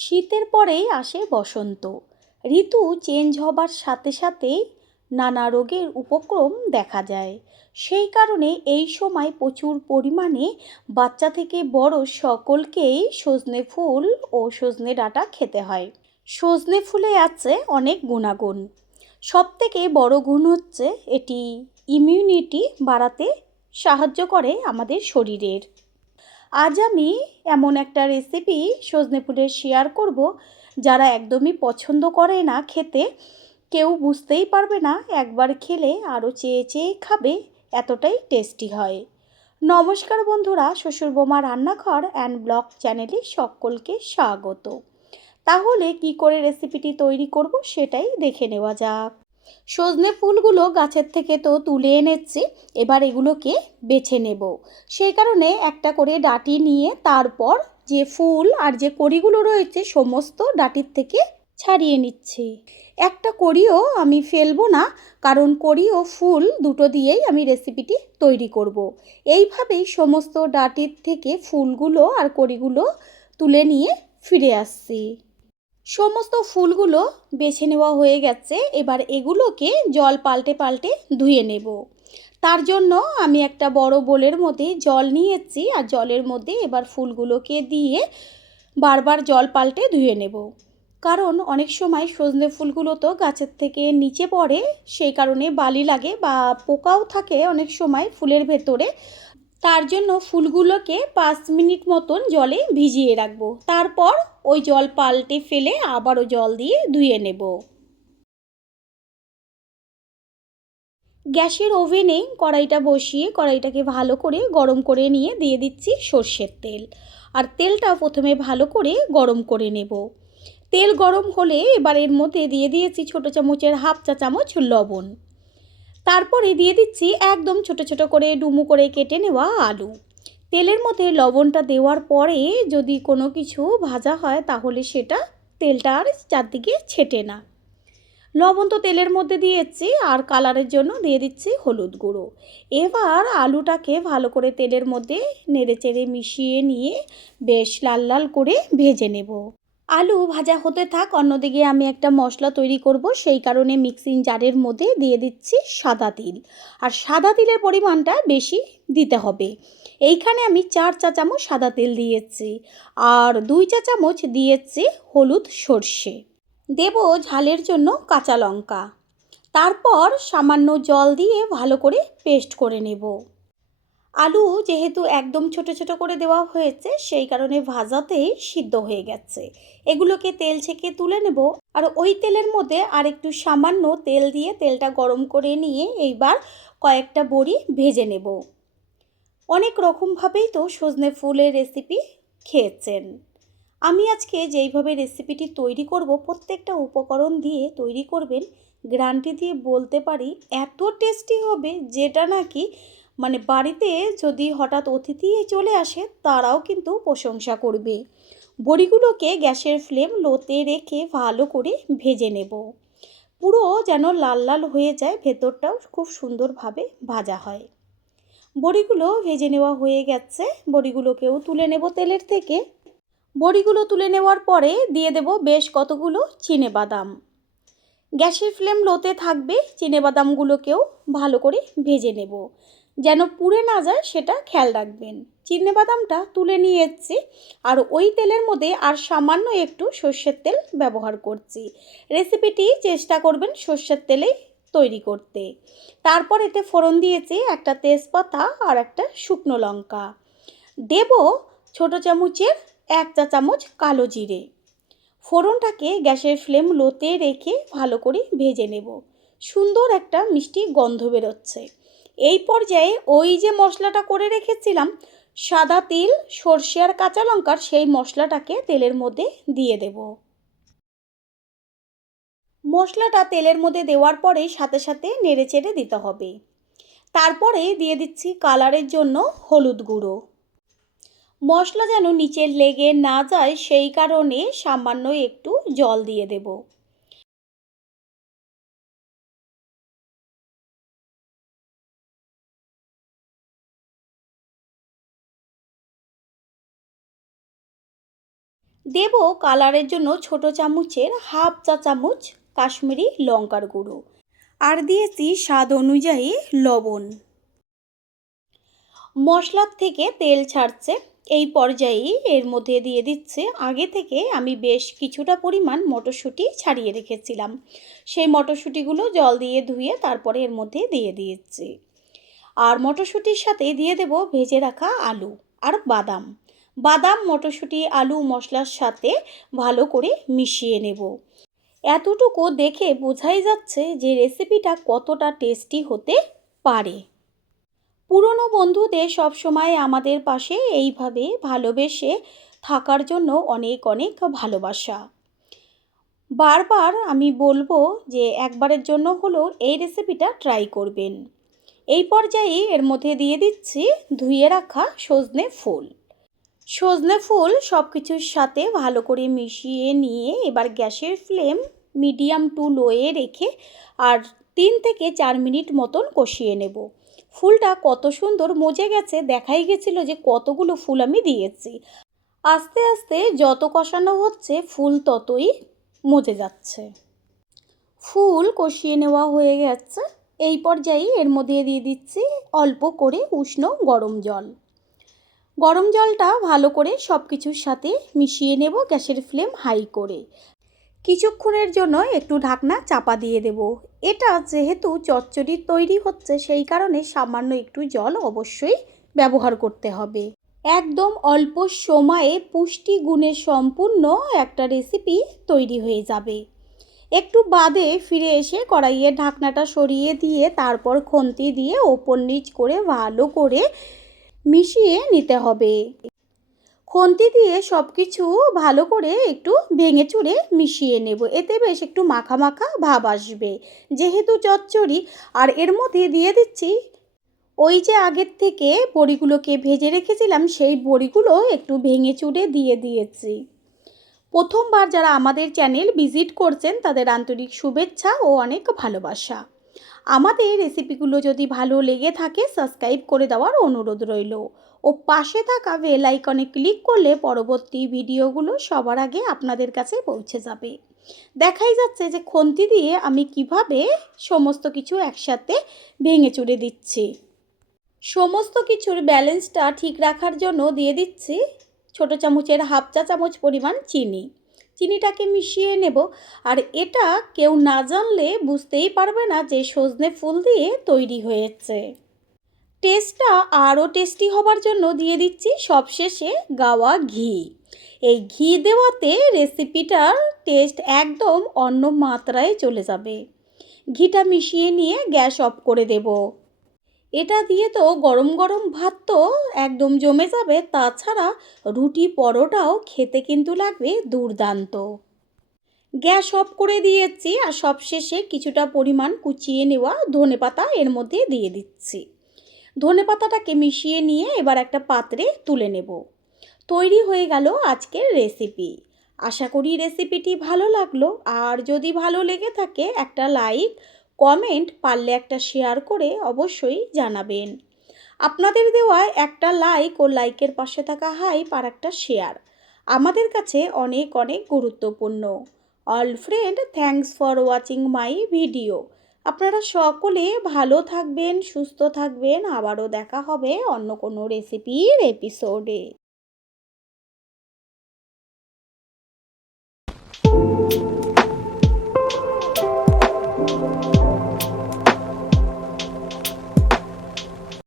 শীতের পরেই আসে বসন্ত। ঋতু চেঞ্জ হবার সাথে সাথেই নানা রোগের উপক্রম দেখা যায়। সেই কারণে এই সময় প্রচুর পরিমাণে বাচ্চা থেকে বড় সকলকেই সজনে ফুল ও সজনে ডাঁটা খেতে হয়। সজনে ফুলে আছে অনেক গুণাগুণ। সবথেকে বড় গুণ হচ্ছে এটি ইমিউনিটি বাড়াতে সাহায্য করে আমাদের শরীরের। আজ আমি এমন একটা রেসিপি সজনে ফুলের শেয়ার করব, যারা একদমই পছন্দ করে না খেতে, কেউ বুঝতেই পারবে না, একবার খেলে আরও চেয়ে চেয়ে খাবে, এতটাই টেস্টি হয়। নমস্কার বন্ধুরা, শ্বশুর বোমা রান্নাঘর অ্যান্ড ব্লগ চ্যানেলে সকলকে স্বাগত। তাহলে কি করে রেসিপিটি তৈরি করব সেটাই দেখে নেওয়া যাক। সজনে ফুলগুলো গাছের থেকে তো তুলে এনেছি, এবার এগুলোকে বেছে নেব। সেই কারণে একটা করে ডাঁটি নিয়ে তারপর যে ফুল আর যে কড়িগুলো রয়েছে সমস্ত ডাঁটির থেকে ছাড়িয়ে নিচ্ছি। একটা কড়িও আমি ফেলবো না, কারণ কড়ি ও ফুল দুটো দিয়েই আমি রেসিপিটি তৈরি করব। এইভাবেই সমস্ত ডাঁটির থেকে ফুলগুলো আর কড়িগুলো তুলে নিয়ে ফিরে আসছি। সমস্ত ফুলগুলো বেছে নেওয়া হয়ে গেছে, এবার এগুলোকে জল পাল্টে পাল্টে ধুয়ে নেব। তার জন্য আমি একটা বড় বোলের মধ্যে জল নিয়েছি, আর জলের মধ্যে এবার ফুলগুলোকে দিয়ে বারবার জল পাল্টে ধুয়ে নেব। কারণ অনেক সময় সজনে ফুলগুলো তো গাছের থেকে নিচে পড়ে, সেই কারণে বালি লাগে বা পোকাও থাকে অনেক সময় ফুলের ভেতরে। তার জন্য ফুলগুলোকে 5 মিনিট মতন জলে ভিজিয়ে রাখবো, তারপর ওই জল পাল্টে ফেলে আবারও জল দিয়ে ধুয়ে নেব। গ্যাসের ওভেনে কড়াইটা বসিয়ে কড়াইটাকে ভালো করে গরম করে নিয়ে দিয়ে দিচ্ছি সর্ষের তেল। আর তেলটা প্রথমে ভালো করে গরম করে নেব। তেল গরম হলে এবার এর মধ্যে দিয়ে দিয়েছি ছোটো চামচের 1/2 চা চামচ লবণ। তারপরে দিয়ে দিচ্ছি একদম ছোট ছোট করে ডুমু করে কেটে নেওয়া আলু। তেলের মধ্যে লবণটা দেওয়ার পরে যদি কোনো কিছু ভাজা হয় তাহলে সেটা তেলটা আর চারদিকে ছেটে না। লবণ তো তেলের মধ্যে দিয়েছি, আর কালারের জন্য দিয়ে দিচ্ছি হলুদ গুঁড়ো। এবার আলুটাকে ভালো করে তেলের মধ্যে নেড়েচেড়ে মিশিয়ে নিয়ে বেশ লাল লাল করে ভেজে নেব। আলু ভাজা হতে থাক, অন্যদিকে আমি একটা মশলা তৈরি করব, সেই কারণে মিক্সিং জারের মধ্যে দিয়ে দিচ্ছি সাদা তিল। আর সাদা তিলের পরিমাণটা বেশি দিতে হবে। এইখানে আমি 4 চা চামচ সাদা তেল দিয়েছি, আর 2 চা চামচ দিয়েছি হলুদ সর্ষে। দেব ঝালের জন্য কাঁচা লঙ্কা। তারপর সামান্য জল দিয়ে ভালো করে পেস্ট করে নেব। আলু যেহেতু একদম ছোট ছোট করে দেওয়া হয়েছে, সেই কারণে ভাজাতেই সিদ্ধ হয়ে গেছে। এগুলোকে তেল ছেঁকে তুলে নেব। আর ওই তেলের মধ্যে আর একটু সামান্য তেল দিয়ে তেলটা গরম করে নিয়ে এইবার কয়েকটা বড়ি ভেজে নেব। অনেক রকমভাবেই তো সজনে ফুলের রেসিপি খেয়েছেন। আমি আজকে যেইভাবে রেসিপিটি তৈরি করব, প্রত্যেকটা উপকরণ দিয়ে তৈরি করবেন, গ্যারান্টি দিয়ে বলতে পারি এত টেস্টি হবে, যেটা নাকি বাড়িতে যদি হঠাৎ অতিথি চলে আসে তারাও কিন্তু প্রশংসা করবে। বড়িগুলোকে গ্যাসের ফ্লেম লোতে রেখে ভালো করে ভেজে নেব, পুরো যেন লাল লাল হয়ে যায়, ভেতরটাও খুব সুন্দরভাবে ভাজা হয়। বড়িগুলো ভেজে নেওয়া হয়ে গেছে, বড়িগুলোকেও তুলে নেব তেলের থেকে। বড়িগুলো তুলে নেওয়ার পরে দিয়ে দেব বেশ কতগুলো চিনেবাদাম। গ্যাসের ফ্লেম লোতে থাকবে, চিনেবাদামগুলোকেও ভালো করে ভেজে নেব, যেন পুড়ে না যায় সেটা খেয়াল রাখবেন। চিনেবাদামটা তুলে নিয়ে এসেছি, আর ওই তেলের মধ্যে আর সামান্য একটু সর্ষের তেল ব্যবহার করছি। রেসিপিটি চেষ্টা করবেন সর্ষের তেলেই তৈরি করতে। তারপর এতে ফোড়ন দিয়েছি একটা তেজপাতা আর একটা শুকনো লঙ্কা। দেব ছোটো চামচের 1 চা চামচ কালো জিরে। ফোড়নটাকে গ্যাসের ফ্লেম লোতে রেখে ভালো করে ভেজে নেব। সুন্দর একটা মিষ্টি গন্ধ বেরোচ্ছে। এই পর্যায়ে ওই যে মশলাটা করে রেখেছিলাম সাদা তিল, সর্ষে আর কাঁচা লঙ্কার, সেই মশলাটাকে তেলের মধ্যে দিয়ে দেব। মশলাটা তেলের মধ্যে দেওয়ার পরে সাথে সাথে নেড়েচেড়ে দিতে হবে। তারপরে দিয়ে দিচ্ছি কালারের জন্য হলুদ গুঁড়ো। মশলা যেন নিচে লেগে না যায় সেই কারণে সামান্য একটু জল দিয়ে দেব। দেব কালারের জন্য ছোট চামচের হাফ চা চামচ কাশ্মীরি লঙ্কার গুঁড়ো, আর দিয়েছি স্বাদ অনুযায়ী লবণ। মশলার থেকে তেল ছাড়ছে, এই পর্যায়েই এর মধ্যে দিয়ে দিচ্ছে আগে থেকে আমি বেশ কিছুটা পরিমাণ মটরশুঁটি ছাড়িয়ে রেখেছিলাম। সেই মটরশুঁটিগুলো জল দিয়ে ধুয়ে তারপরে এর মধ্যে দিয়ে দিয়েছি। আর মটরশুঁটির সাথে দিয়ে দেব ভেজে রাখা আলু আর বাদাম। বাদাম, মটরশুঁটি, আলু মশলার সাথে ভালো করে মিশিয়ে নেব। এতটুকু দেখে বোঝাই যাচ্ছে যে রেসিপিটা কতটা টেস্টি হতে পারে। পুরনো বন্ধুদের সবসময় আমাদের পাশে এইভাবে ভালোবেসে থাকার জন্য অনেক অনেক ভালোবাসা। বারবার আমি বলবো যে একবারের জন্য হলেও এই রেসিপিটা ট্রাই করবেন। এই পর্যায়ে এর মধ্যে দিয়ে দিচ্ছি ধুয়ে রাখা সজনে ফুল। সজনে ফুল সব কিছুর সাথে ভালো করে মিশিয়ে নিয়ে এবার গ্যাসের ফ্লেম মিডিয়াম টু লোয়ে রেখে আর 3 থেকে 4 মিনিট মতন কষিয়ে নেব। ফুলটা কত সুন্দর মজে গেছে, দেখাই গেছিলো যে কতগুলো ফুল আমি দিয়েছি। আস্তে আস্তে যত কষানো হচ্ছে ফুল ততই মজে যাচ্ছে। ফুল কষিয়ে নেওয়া হয়ে গেছে। এই পর্যায়ে এর মধ্যে দিয়ে দিচ্ছি অল্প করে উষ্ণ গরম জল। গরম জলটা ভালো করে সব কিছুর সাথে মিশিয়ে নেব গ্যাসের ফ্লেম হাই করে। কিছুক্ষণের জন্য একটু ঢাকনা চাপা দিয়ে দেব। এটা যেহেতু চচ্চড়ি তৈরি হচ্ছে সেই কারণে সামান্য একটু জল অবশ্যই ব্যবহার করতে হবে। একদম অল্প সময়ে পুষ্টি গুণে সম্পূর্ণ একটা রেসিপি তৈরি হয়ে যাবে। একটু বাদে ফিরে এসে কড়াইয়ের ঢাকনাটা সরিয়ে দিয়ে তারপর খুন্তি দিয়ে ওপর নিচ করে ভালো করে মিশিয়ে নিতে হবে। খুন্তি দিয়ে সব কিছু ভালো করে একটু ভেঙে চুরে মিশিয়ে নেব, এতে বেশ একটু মাখা মাখা ভাব আসবে যেহেতু চচ্চড়ি। আর এর মধ্যে দিয়ে দিচ্ছি ওই যে আগের থেকে বড়িগুলোকে ভেজে রেখেছিলাম, সেই বড়িগুলো একটু ভেঙে চুরে দিয়ে দিয়েছি। প্রথমবার যারা আমাদের চ্যানেল ভিজিট করছেন তাদের আন্তরিক শুভেচ্ছা ও অনেক ভালোবাসা। আমাদের রেসিপিগুলো যদি ভালো লেগে থাকে সাবস্ক্রাইব করে দেওয়ার অনুরোধ রইল ও পাশে থাকা বেল আইকনে ক্লিক করলে পরবর্তী ভিডিওগুলো সবার আগে আপনাদের কাছে পৌঁছে যাবে। দেখাই যাচ্ছে যে খুন্তি দিয়ে আমি কিভাবে সমস্ত কিছু একসাথে ভেঙে চুরে দিচ্ছি। সমস্ত কিছুর ব্যালেন্সটা ঠিক রাখার জন্য দিয়ে দিচ্ছি ছোট চামচের হাফ চা চামচ পরিমাণ চিনি। চিনিটাকে মিশিয়ে নেব। আর এটা কেউ না জানলে বুঝতেই পারবে না যে সজনে ফুল দিয়ে তৈরি হয়েছে। টেস্টটা আরও টেস্টি হবার জন্য দিয়ে দিচ্ছি সবশেষে গাওয়া ঘি। এই ঘি দেওয়াতে রেসিপিটার টেস্ট একদম অন্য মাত্রায় চলে যাবে। ঘিটা মিশিয়ে নিয়ে গ্যাস অফ করে দেব। এটা দিয়ে তো গরম গরম ভাত তো একদম জমে যাবে, তাছাড়া রুটি পরোটাও খেতে কিন্তু লাগবে দুর্দান্ত। গ্যাস অফ করে দিয়েছি আর সবশেষে কিছুটা পরিমাণ কুচিয়ে নেওয়া ধনেপাতা এর মধ্যে দিয়ে দিচ্ছি। ধনেপাতাটাকে মিশিয়ে নিয়ে এবার একটা পাত্রে তুলে নেব। তৈরি হয়ে গেল আজকের রেসিপি। আশা করি রেসিপিটি ভালো লাগলো, আর যদি ভালো লেগে থাকে একটা লাইক, কমেন্ট, পারলে একটা শেয়ার করে অবশ্যই জানাবেন। আপনাদের দেওয়া একটা লাইক ও লাইকের পাশে থাকা হাইপ আর একটা শেয়ার আমাদের কাছে অনেক অনেক গুরুত্বপূর্ণ। All friend, thanks for watching my video. আপনারা সকলে ভালো থাকবেন, সুস্থ থাকবেন। আবারও দেখা হবে অন্য কোনো রেসিপির এপিসোডে।